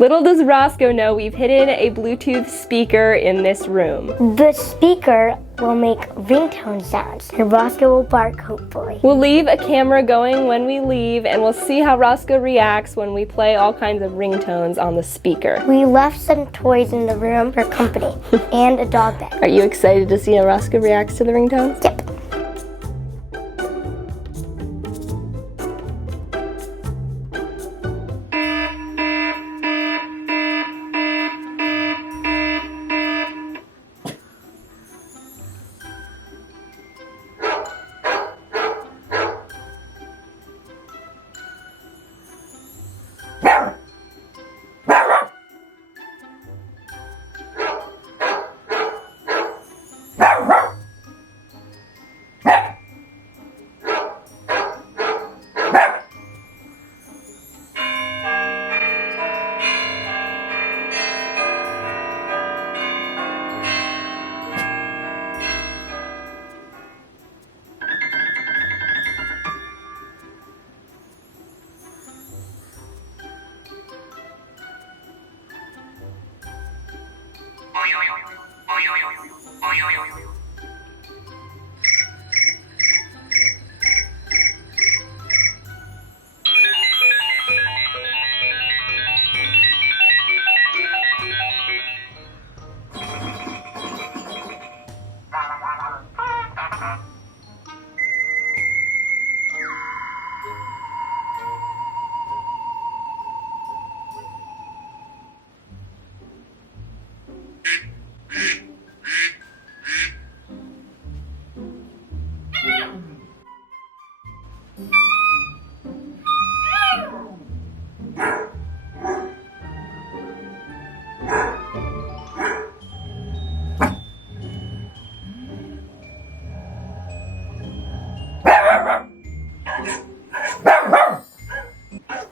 Little does Rosco know we've hidden a Bluetooth speaker in this room. The speaker will make ringtone sounds, and Rosco will bark, hopefully. We'll leave a camera going when we leave, and we'll see how Rosco reacts when we play all kinds of ringtones on the speaker. We left some toys in the room for company, and a dog bed. Are you excited to see how Rosco reacts to the ringtones? Yep.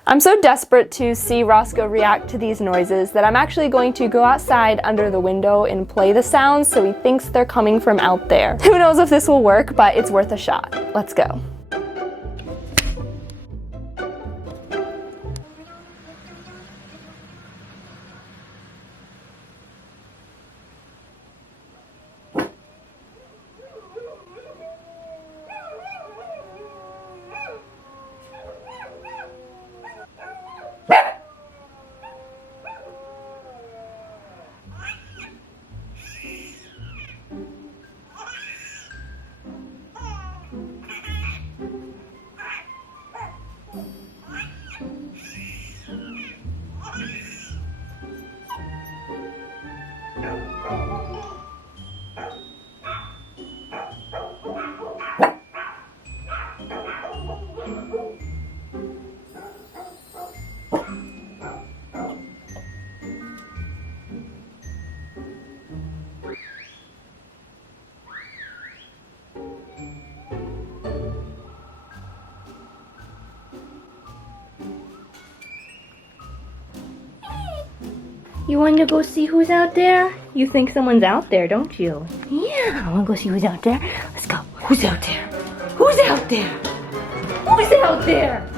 I'm so desperate to see Rosco react to these noises that I'm actually going to go outside under the window and play the sounds so he thinks they're coming from out there. Who knows if this will work, but it's worth a shot. Let's go. You want to go see who's out there? You think someone's out there, don't you? Yeah, I want to go see who's out there. Let's go. Who's out there? Who's out there? Who's out there?